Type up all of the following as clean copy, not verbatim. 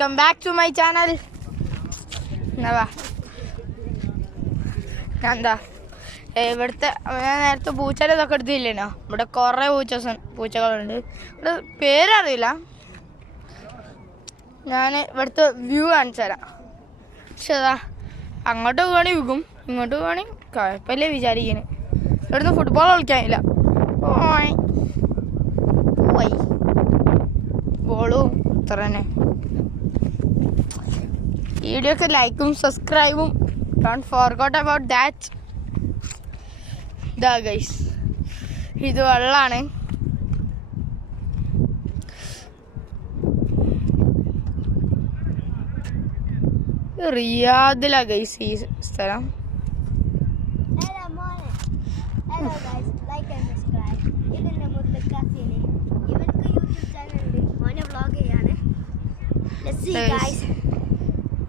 Welcome back to my channel. എന്താ ഇവിടുത്തെ ഞാൻ നേരത്തെ പൂച്ചയുടെ ഇതൊക്കെ എടുത്തില്ലേനോ, ഇവിടെ കുറേ പൂച്ചകളുണ്ട്. ഇവിടെ പേരറിയില്ല. ഞാൻ ഇവിടുത്തെ വ്യൂ കാണിച്ചു തരാം. പക്ഷെ അതാ അങ്ങോട്ട് പോവുകയാണെങ്കിൽ വിൽക്കും, ഇങ്ങോട്ട് പോവുകയാണെങ്കിൽ കുഴപ്പമില്ലേ വിചാരിക്കുന്നു. ഇവിടുന്ന് ഫുട്ബോൾ കളിക്കാനില്ല. ബോളും ഇത്ര തന്നെ. വീഡിയോക്ക് ലൈക്കും സബ്സ്ക്രൈബും ഡോണ്ട് ഫോർഗോട്ട് അബൌട്ട് ദാറ്റ്. ഇതാ ഗൈസ്, ഇത് വെള്ളമാണ്. റിയാദിലാ ഗൈസ് ഈ സ്ഥലം.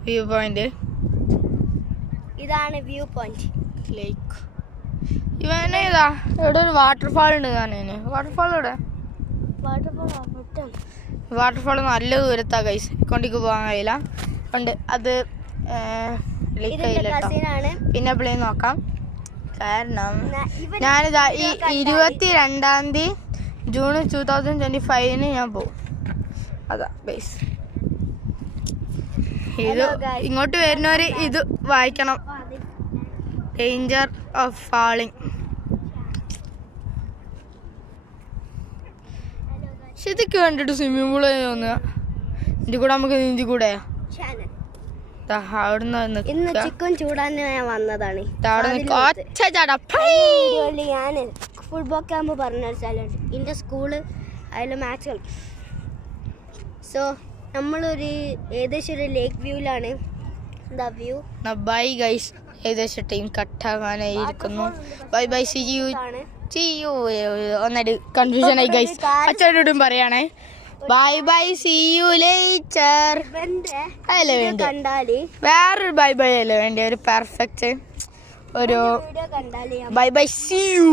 വ്യൂ പോയിന്റ് ഇതാണ് വ്യൂ പോയിന്റ് ലേക്ക്. ഇവനെ ഇതാ ഇവിടെ ഒരു വാട്ടർഫാൾ ഉണ്ട്. വാട്ടർഫാൾ ഇവിടെ വാട്ടർഫാൾ നല്ല ദൂരത്താ ഗൈസ്, കൊണ്ടിക്ക് പോകാൻ കഴിയില്ല. ഉണ്ട് അത് പിന്നെ പ്ലേ നോക്കാം. കാരണം ഞാനിതാ ഈ 22 ജൂൺ 2025 ഞാൻ പോകും. അതാ ബേസ്. ഇത് ഇങ്ങോട്ട് വരുന്നവര് ഇത് വായിക്കണം. Danger of falling. ശരിക്ക് കണ്ടിട്ട് സ്വിമ്മിംഗ് പൂള് തോന്നുക. ഇതിൽ കൂടെ നമുക്ക് നീന്തി കൂടെ. ഇന്ന് ചിക്കൻ ചൂടാൻ ഞാൻ വന്നതാണ്. ഞാൻ ഫുട്ബോൾ ക്യാമ്പ് പറഞ്ഞ സ്ഥലമുണ്ട് എൻ്റെ സ്കൂള്, അതിൽ മാച്ച് കളിക്കും. സോ നമ്മളൊരു ഏകദേശം ഒരു ലേക്ക് വ്യൂവിലാണ്. എന്താ വ്യൂ. ബൈ ഗൈസ്, ഏകദേശം ടൈം കട്ടാകാനായിരിക്കുന്നു. Bye bye, see you. ഒന്നായിട്ട് കൺഫ്യൂഷൻ ആയി ഗൈസ്. അച്ഛനോടും പറയാണേ bye bye, see you later. അല്ലേ വേണ്ട, വേറൊരു ബൈ ബൈ അല്ലേ വേണ്ടി, ഒരു പെർഫെക്റ്റ് ഒരു ബൈ ബൈ, സി യു.